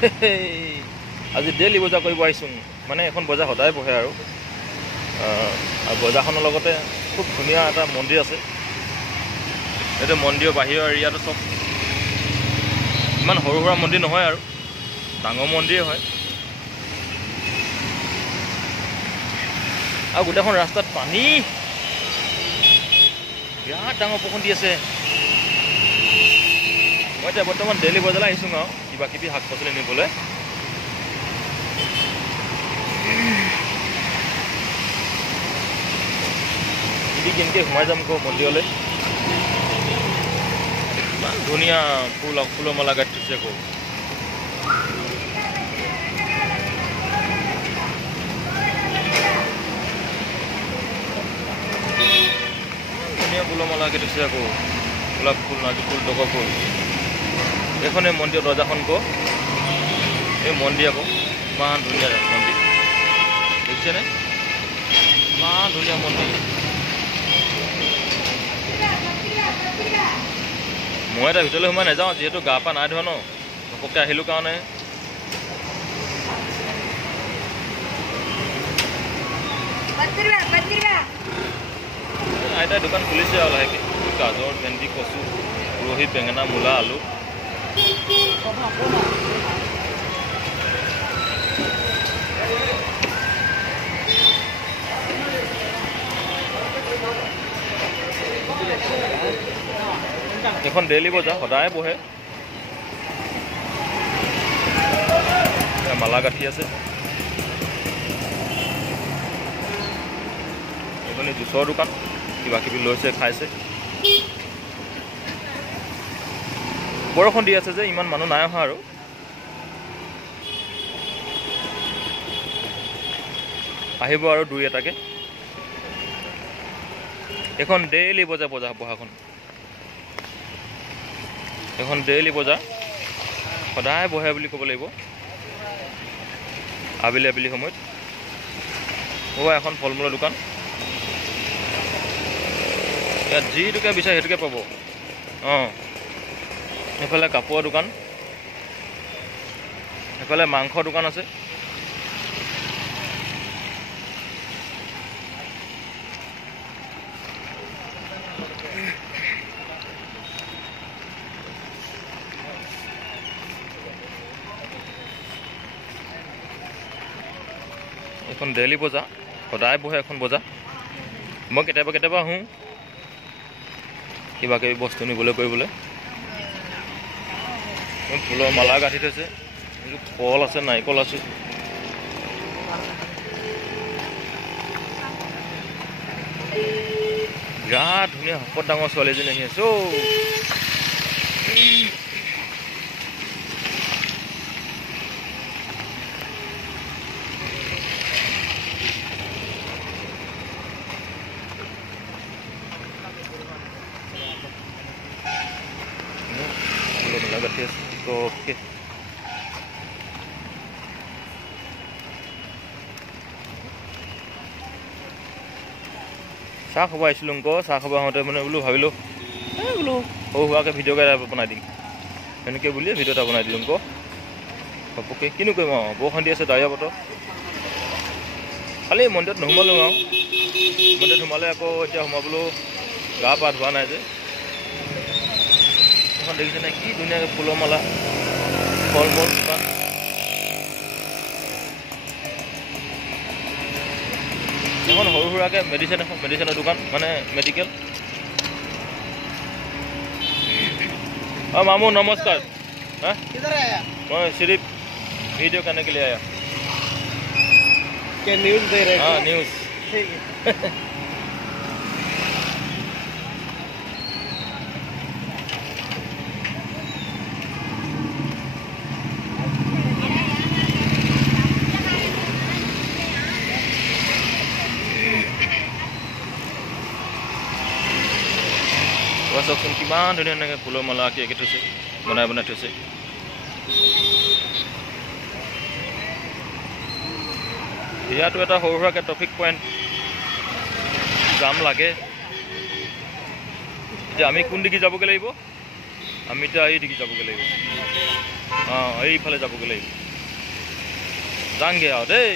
আজি ডেইলি বজাৰ কৰিব আহিছোঁ মানে এখন বজাৰ সদায় বহে আৰু বজাৰখনৰ লগতে খুব ধুনীয়া এটা মন্দিৰ আছে এইটো মন্দিৰৰ বাহিৰৰ এৰিয়াটো চব ইমান সৰু সুৰা মন্দিৰ নহয় আৰু ডাঙৰ মন্দিৰেই হয় আৰু গোটেইখন ৰাস্তাত পানী বিৰাট ডাঙৰ বৰষুণ দি আছে মই এতিয়া বৰ্তমান ডেইলি বজাৰলৈ আহিছোঁ আৰু কিবা কিবি শাক পাচলি নিবলৈ কেনেকৈ সোমাই যাম আকৌ মন্দিৰলৈ ইমান ধুনীয়া ফুলৰ মালা গাঁঠি থৈছে আকৌ ধুনীয়া ফুলৰ মালা গাঁঠি থৈছে আকৌ গোলাপ ফুল নাৰ্জী ফুল তগৰ ফুল এইখনে মন্দিৰৰ দৰ্জাখন আকৌ এই মন্দিৰ আকৌ ইমান ধুনীয়া মন্দিৰ দেখিছেনে ইমান ধুনীয়া মন্দিৰ মই এটা ভিতৰলৈ সোমাই নাযাওঁ যিহেতু গা পা নাই ধোৱা ন ঘপককৈ আহিলোঁ কাৰণে আইতাই দোকান খুলিছে আৰু লাহেকৈ গাজৰ ভেন্দি কচু উৰহি বেঙেনা মূলা আলু এখন ডেইলি বজাৰ সদায় বহে মালা গাঁঠি আছে এইখনি জুচৰ দোকান কিবা কিবি লৈছে খাইছে বৰষুণ দি আছে যে ইমান মানুহ নাই অহা আৰু আহিব আৰু দুই এটাকে এখন ডেইলি বজাৰ বহাখন এখন ডেইলি বজাৰ সদায় বহে বুলি ক'ব লাগিব আবেলি আবেলি সময়ত এখন ফল মূলৰ দোকান ইয়াত যিটোকে বিচাৰে সেইটোকে পাব এইফালে কাপোৰৰ দোকান এইফালে মাংসৰ দোকান আছে এখন ডেইলি বজাৰ সদায় বহে এখন বজাৰ মই কেতিয়াবা আহোঁ কিবা কিবি বস্তু নিবলৈ কৰিবলৈ ফুলৰ মালা গাঁঠি থৈছে কল আছে নাৰিকল আছে বিৰাট ধুনীয়া শকত ডাঙৰ ছোৱালী এজনী আহি আছে ओके চাহ খাব আহিছিলোঁ চাহ খাব আহোঁতে মানে বোলো ভাবিলোঁ বোলো সৰু সুৰাকৈ ভিডিঅ' এটা বনাই দিম সেনেকৈ বুলিয়ে ভিডিঅ' এটা বনাই দিলোঁ ঘপককৈ কিনো কৰিম আৰু বৰষুণ দি আছে ডাৱৰীয়া বতৰ খালি মন্দিৰত নোসোমালোঁ আৰু মন্দিৰত সোমালে আকৌ এতিয়া সোমাবলৈও গা পা ধোৱা নাই যে এখন দেখিছেনে কি ধুনীয়াকৈ ফুলৰ মালা ফল মূল দোকান এখন সৰু সুৰাকৈ মেডিচিনৰ দোকান মানে মেডিকেল मामू नमस्कार किधर आया मैं सिर्फ वीडियो करने के लिए आया क्या न्यूज़ दे रहे हैं हाँ न्यूज़ ठीक है চাওকচোন কিমান ধুনীয়া ফুলৰ মালা আঁকি আঁকি থৈছে বনাই থৈছে ইয়াতো এটা সৰু সুৰাকৈ ট্ৰেফিক পইণ্ট জাম লাগে এতিয়া আমি কোন দিগি যাবগৈ লাগিব আমি এতিয়া এই দিগি যাবগৈ লাগিব এইফালে যাবগৈ লাগিব যাংগে আৰু দেই